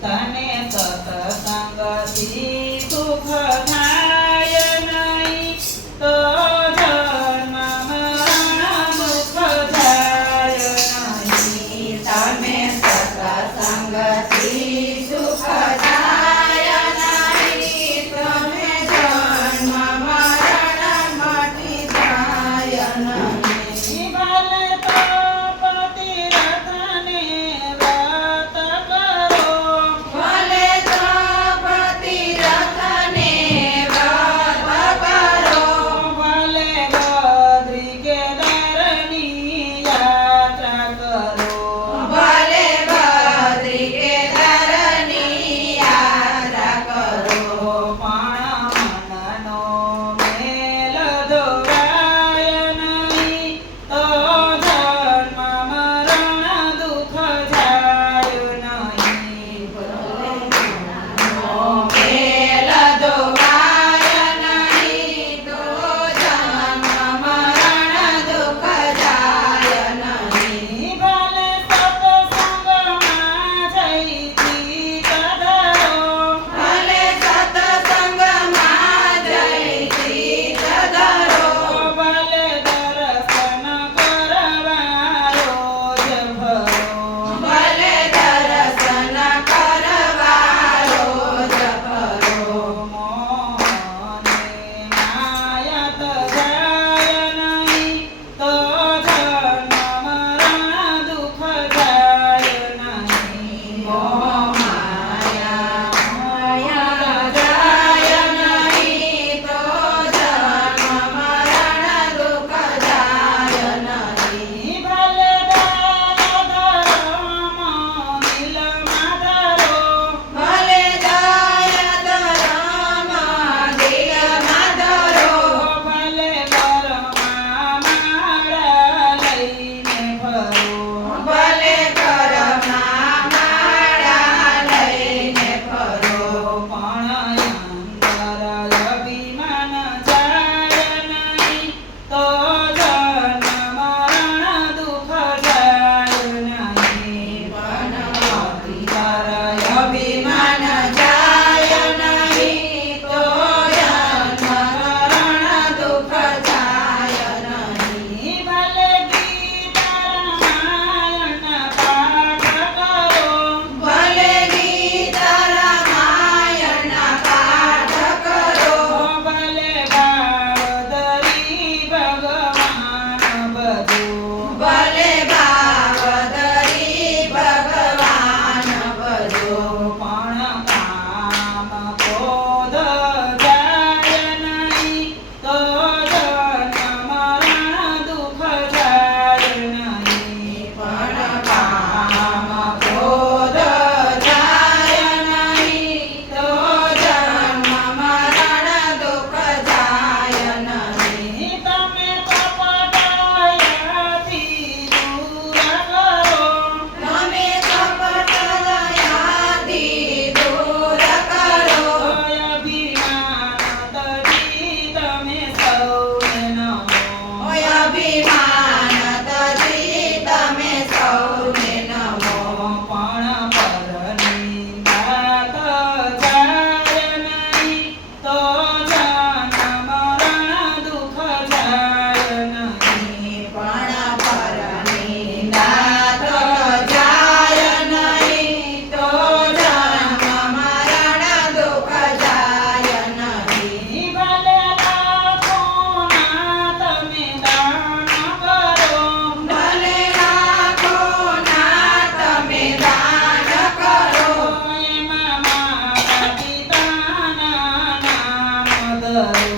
તને સતસંગથી દુઃખ થાય નહીં તો ધર્મમાં દુઃખ જાય નહીં તમે સતસંગથી દુઃખ થાય નહીં તમે જન્મ મરણ મટી જાય નહીં 아